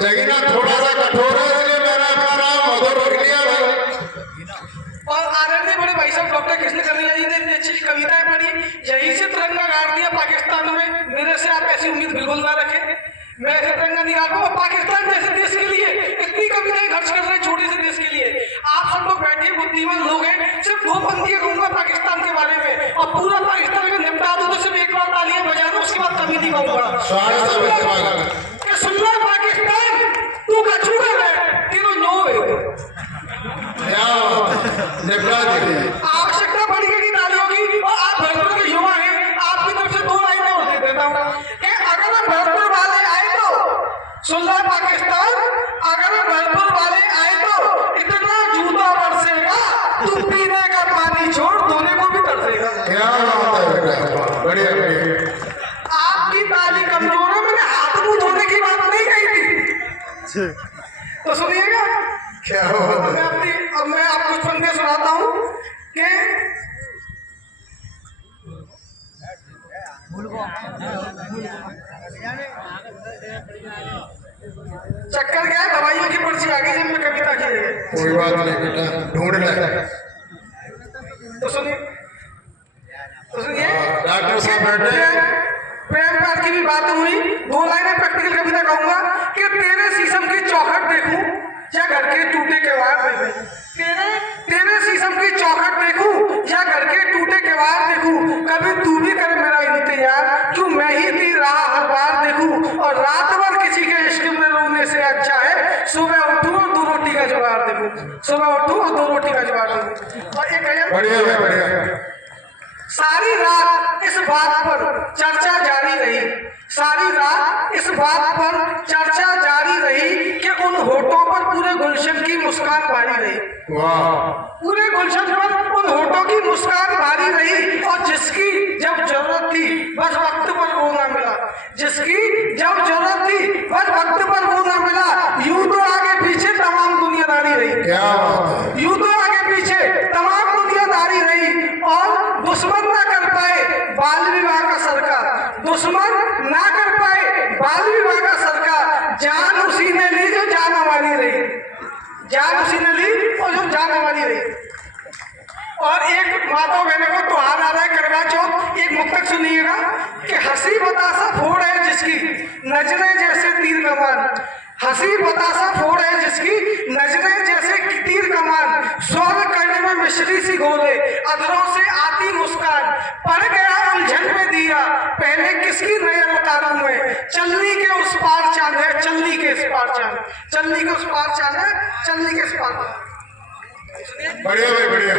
जगीना थोड़ा सा कठोर है, इसलिए मैंने अपना नाम मधुर रख लिया है। और आदरणीय बड़े भाई साहब डॉक्टर कृष्ण कन्हैया जी ने इतनी अच्छी कविताएं पढ़ी, यहीं से तिरंगा गाड़ दिया पाकिस्तान में। मेरे से आप ऐसी उम्मीद बिल्कुल ना रखें, मैं ऐसे तिरंगा नहीं गाड़ता हूँ। पाकिस्तान जैसे देश के लिए इतनी कविताएं खर्च कर रहे हैं, छोटे से देश के लिए। आप सब लोग बैठे बुद्धिमान लोग हैं, सिर्फ 2 पंक्तियां कहूंगा पाकिस्तान के बारे में, और पूरा पाकिस्तान अगर निपटा दो तो सिर्फ एक बार तालियां बजा दो, उसके बाद कभी नहीं कहूंगा। सुन लो पाकिस्तान, तू कछुआ है, तेरो नो आवश्यकता पड़ गई तालियों की। और आप भरतपुर के युवा हैं, आपकी तरफ से 2 लाइनें और दे देता हूँ कि अगर भरतपुर वाले आए तो सुन लो पाकिस्तान, अगर भरतपुर वाले आए तो इतना जूता बरसेगा, तू पीने का पानी छोड़ धोने को भी तरसेगा। क्या बात है बेटा, बढ़िया बढ़िया। आपकी ताली कमजोर है, मैंने हाथ मुंह धोने की बात नहीं कही थी, तो सुनिएगा। क्या बात है। अब मैं आपको कुछ पंक्तियां सुनाता हूँ कि चक्कर क्या है, दवाइयों की पर्ची आ गई जब मैं कविता की जगह। कोई बात नहीं बेटा, ढूंढ ले। तो सुनिए डॉक्टर साहब बैठे। प्रेम प्यार की भी बात हुई, 2 लाइनें प्रैक्टिकल कविता कहूंगा कि तेरे शीशम की चौखट देखूं या घर के टूटे किवाड़ देखूं, तेरे शीशम की चौखट देखूं या घर के टूटे किवाड़ देखूं, कभी तू भी कर मेरा इंतजार, क्यों मैं ही ती रहा हर बार देखूं, और रात भर किसी के इश्क में रोने से अच्छा है सुबह उठूं और 2 रोटी का जुगाड़ देखूं, सुबह उठूं और 2 रोटी का जुगाड़ देखूं। और एक बढ़िया बढ़िया। सारी रात इस बात पर चर्चा जारी रही, सारी रात इस बात पर चर्चा जारी रही कि उन होठों पर पूरे गुलशन की मुस्कान भारी रही। वाह। पूरे गुलशन पर उन होठों की मुस्कान भारी रही, और जिसकी जब जरूरत थी बस वक्त पर वो ना मिला, जिसकी जब जरूरत थी बस वक्त पर वो ना मिला, यूं तो आगे पीछे तमाम दुनियादारी रही। क्या बात है। यूं तो आगे पीछे तमाम दुनियादारी रही, और दुश्मन ना कर पाए बाल विवाह का सरकार, दुश्मन ना कर पाए बाल विवाह का सरकार, जान उसी ने ली जो जान हमारी रही, जान उसी ने ली और जो जान हमारी रही। और एक माताओं बहनों को त्योहार आ रहा है करवा चौथ, एक मुक्तक सुनिएगा कि हंसी बतासा फोड़ है जिसकी नजरें जैसे तीर कमान, हंसी बतासा फोड़ है जिसकी नजरें जैसे तीर कमान, स्वर करने में मिश्री सी घोले, अधरों से आती मुस्कान, पड़ गया उलझन में दिया पहले किसकी नजर उतारूं मैं, चलनी के उस पार चांद है, चलनी के इस पार चांद, चलनी के उस पार चांद है, चलनी के इस पार। बढ़िया भाई बढ़िया।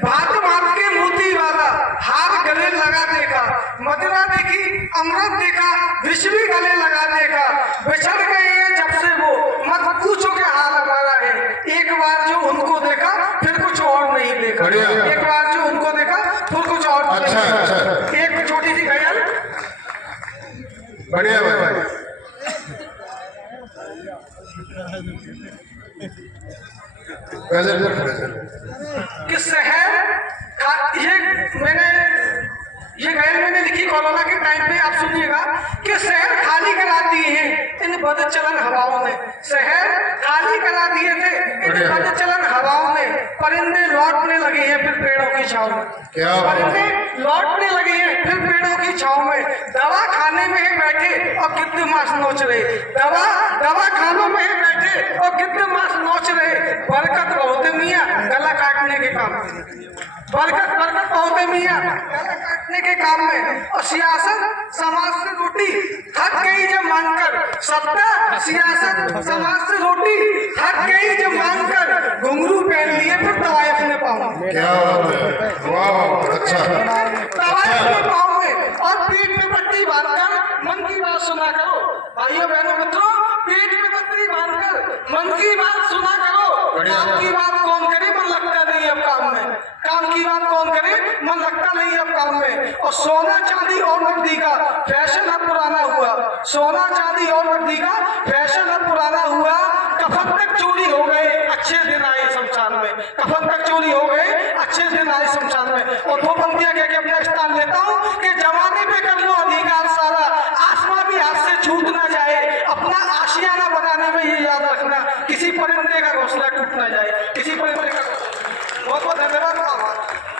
भात भात के मोती वाला हार गले लगा देगा, मदिरा देखी अमृत देखा विष भी गले लगा देगा, बिछड़ गए हैं जब से वो मत पूछो के हाल हमारा है, एक बार जो उनको देखा फिर कुछ और नहीं देखा, एक बार जो उनको देखा फिर कुछ और नहीं देखा। एक छोटी सी गजल। बढ़िया भाई। कि शहर ये गैल मैंने लिखी कोरोना के टाइम पे, आप सुनिएगा कि शहर खाली करा दिए हैं इन बदचलन हवाओं ने, शहर खाली करा दिए थे इन बदचलन हवाओं ने, परिंदे लौटने लगे हैं फिर पेड़ों की छांव में, परिंदे लौटने लगे हैं फिर पेड़ों की छांव में, दवा खाने में है बैठे और गिद्ध मांस नोच रहे, दवा खानों में है बैठे और गिद्ध मांस नोच रहे, बरकत बहुत मियाँ गला काटने के काम में, बरकत बहुत मियाँ गला काटने के काम में, और सियासत समाज से रोटी थक गई जब मांगकर, सत्ता सियासत समाज से रोटी थक गई जब मांगकर, घुंघरू पहन लिए फिर तवायफ में पाऊं। क्या बात है, वाह अच्छा। तवायफ में पाऊं में, और पीठ में पट्टी बांधकर मन की बात सुना करो, भाइयों बहनों मित्रों, पीठ में पट्टी बांधकर मन की बात सुना करो, काम की बात कौन करे मन लगता नहीं अब काम में, काम की बात कौन करे मन लगता नहीं अब काम में, और सोना चांदी और नकदी का फैशन अब पुराना हुआ, सोना चांदी और नकदी का फैशन अब पुराना हुआ, कफन तक चोरी हो गए अच्छे दिन आए शमशान में, कफन तक चोरी हो गए अच्छे दिन आए शमशान में। और 2 पंक्तियां कह के अपना स्थान लेता हूँ कि जमाने पे कर लो अधिकार सारा, आसमां भी हाथ से छूट ना जाए, अपना अपना आशियाना बनाने में ये याद रखना, किसी परिंदे का घोंसला टूट ना जाए, किसी परिंदे का। बहुत बहुत धन्यवाद।